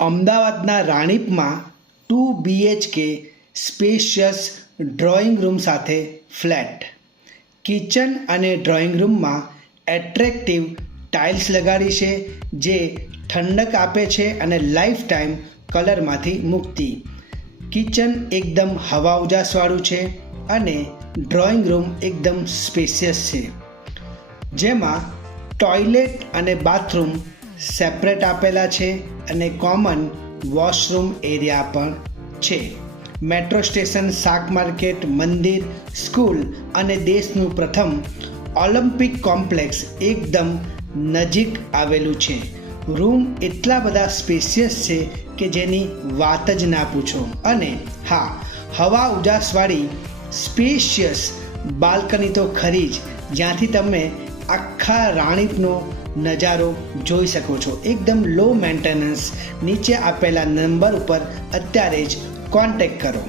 અમદાવાદના રાણીપમાં 2 BHK spacious drawing room સાથે flat. Kitchen અને ડ્રોઈંગ રૂમમાં એટ્રેક્ટિવ ટાઇલ્સ લગાડી છે જે ઠંડક આપે છે અને લાઈફ ટાઈમ કલરમાંથી મુક્તિ. કિચન એકદમ હવા ઉજાસવાળું છે અને ડ્રોઈંગ રૂમ એકદમ સ્પેશિયસ છે, જેમાં ટોયલેટ અને બાથરૂમ સેપરેટ આપેલા છે અને કોમન વોશરૂમ એરિયા પણ છે. મેટ્રો સ્ટેશન, શાક માર્કેટ, મંદિર, સ્કૂલ અને દેશનું પ્રથમ ઓલિમ્પિક કોમ્પ્લેક્સ એકદમ નજીક આવેલું છે. રૂમ એટલા બધા સ્પેશિયસ છે કે જેની વાત જ ના પૂછો. અને હા, હવા ઉજાસવાળી સ્પેશિયસ બાલ્કની તો ખરી જ, જ્યાંથી તમે આખા રાણીપનો નજારો જોઈ શકો છો. એકદમ લો મેન્ટેનન્સ. નીચે આપેલા નંબર ઉપર અત્યારે જ કોન્ટેક્ટ કરો.